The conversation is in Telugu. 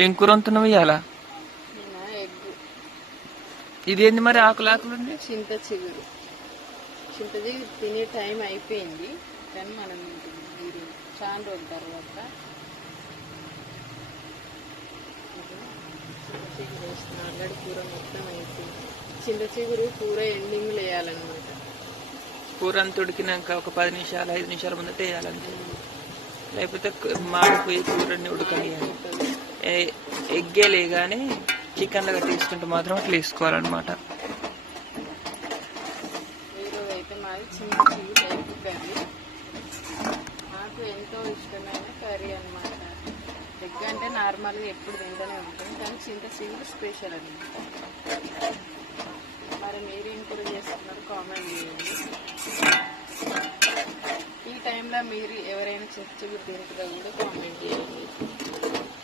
ఏం కూర వండుతున్నావు ఇవాళ? ఎగ్. ఇదేంది మరి ఆకులు ఉంది? చింత చిగురు తినే టైం అయిపోయింది, కానీ మనం మీరు చాలా రోజుల తర్వాత చింత చిగురు వేసిన ఆల్రెడీ కూర మొత్తం అయిపోయింది. చింత చిగురు కూర ఎండింగ్లో వేయాలన్నమాట. కూర అంత ఉడికినాక ఒక 10 నిమిషాలు 5 నిమిషాల ముందట వేయాలంటే, లేకపోతే మాడిపోయి కూరని ఉడకనియాలి. ఎగ్గేలే కానీ చికెన్ లాగా తీసుకుంటే మాత్రం అట్లా వేసుకోవాలన్నమాట. ఈరోజు అయితే మాది చింత చిగురు ఎగ్ కర్రీ. నాకు ఎంతో ఇష్టమైన కర్రీ అనమాట. ఎగ్ అంటే నార్మల్గా ఎప్పుడు తింటూనే ఉంటుంది, కానీ చింత చిగురు స్పెషల్ అనమాట. మరి మీరేం కూర చేస్తున్నారు కామెంట్ చేయండి. ఈ టైంలో మీరు ఎవరైనా చింత చిగురు తింటారో కూడా కామెంట్ చేయండి.